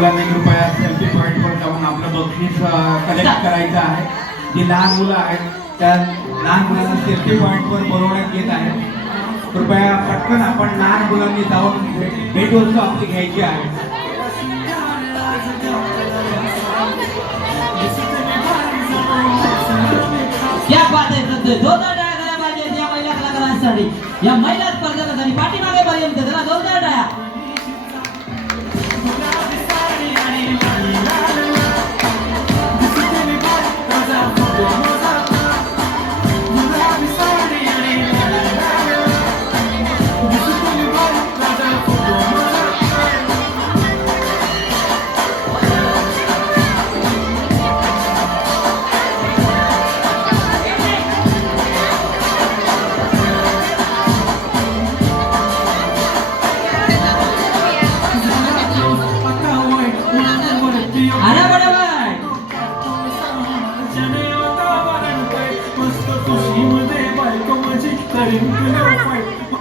मुलांनी कृपया सेल्फी पॉईंटवर जाऊन आपलं बक्षीस कलेक्ट करायचं आहे. जी लहान मुलं आहेत त्या लहान मुलांना सेल्फी पॉईंटवर बोलवण्यात येत आहे. कृपया पटकन आपण लहान मुलांनी जाऊन भेटवस्तू आपली घ्यायची आहे. क्या बात आहे सध्या जोरदार टाळ्या झाल्या पाहिजेत या महिला कलाकारांसाठी. या महिला स्पर्धकांसाठी पाठीमागे पर्यंत जरा जोरदार टाळ्या. आना बरोबर मस्त खुशी मध्ये बायको माझी करीन तुला फाईट